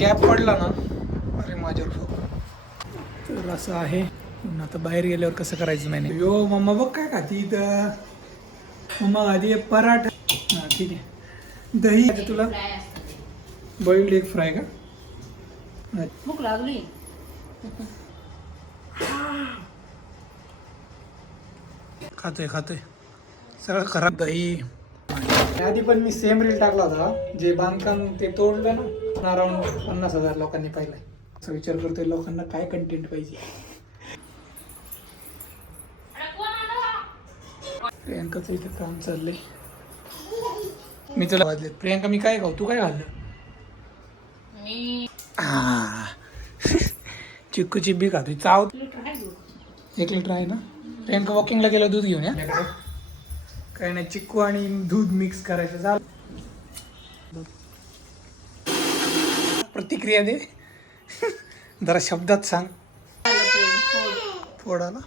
Gap पडला ना अरे माझ्यावर तर असं आहे. आता बाहेर गेल्यावर कसं करायचं नाही. यो मम्मा बघ काय खाती इथं. मम्मा आधी पराठा. हां ठीक आहे. दही आहे तुला. बॉइल्ड एग फ्राय का. भूक लागली. खातोय सगळं खराब. दही आधी पण मी सेम रील टाकला होता. जे बांधकाम ते तोडलं ना अराउंड 50,000 लोकांनी पाहिलंय. असं विचार करतोय लोकांना काय कंटेंट पाहिजे. प्रियांकाचं इथे काम चाललंय. मी तुला वाजले प्रियांका मी काय खाऊ तू काय खाल्लं. चिक्कूची बी खातोय. चाव 1 लिटर आहे ना. प्रियांका वॉकिंगला गेलं दूध घेऊन या. काही नाही चिक्कू आणि दूध मिक्स करायचं झालं. प्रतिक्रिया दे जरा शब्दात सांग. फोडाला